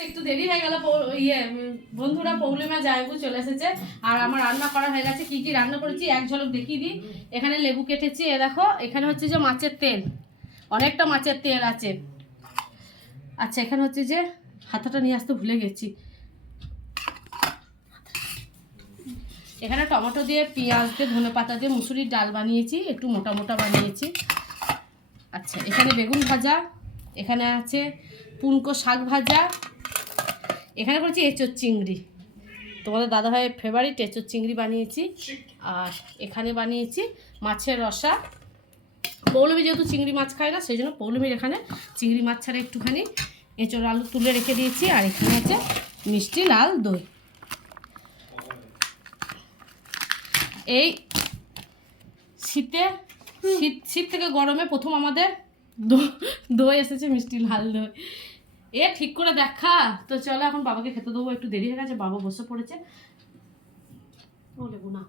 আসতে একটু দেরি হয়ে গেল। বন্ধুরা পৌর্ণিমা জায়গু চলে এসেছে আর আমার রান্না করা হয়ে গেছে। কি কি রান্না করেছি এক ঝলক দেখিয়ে দিই। এখানে লেবু কেটেছি, এ দেখো। এখানে হচ্ছে যে মাছের তেল, অনেকটা মাছের তেল আছে। আচ্ছা, এখানে হচ্ছে যে হাতাটা নিয়ে আসতে ভুলে গেছি। এখানে টমেটো দিয়ে, পেঁয়াজ দিয়ে, ধনে পাতা দিয়ে মুসুরির ডাল বানিয়েছি, একটু মোটা মোটা বানিয়েছি। আচ্ছা, এখানে বেগুন ভাজা, এখানে আছে পুনকো শাক ভাজা, এখানে করেছি এঁচোর চিংড়ি, তোমাদের দাদাভাইয়ের ফেভারিট এঁচোর চিংড়ি বানিয়েছি। আর এখানে বানিয়েছি মাছের রসা। পৌলমী যেহেতু চিংড়ি মাছ খায় না, সেই জন্য পৌলমীর এখানে চিংড়ি মাছ ছাড়া একটুখানি এঁচোর আলু তুলে রেখে দিয়েছি। আর এখানে আছে মিষ্টি লাল দই। এই শীত থেকে গরমে প্রথম আমাদের দই এসেছে, মিষ্টি লাল দই। ঠিক করে দেখা তো। চলো এখন বাবাকে খেতে দেবো, একটু দেরি হয়ে গেছে, বাবা বসে পড়েছে। ও লেবু না।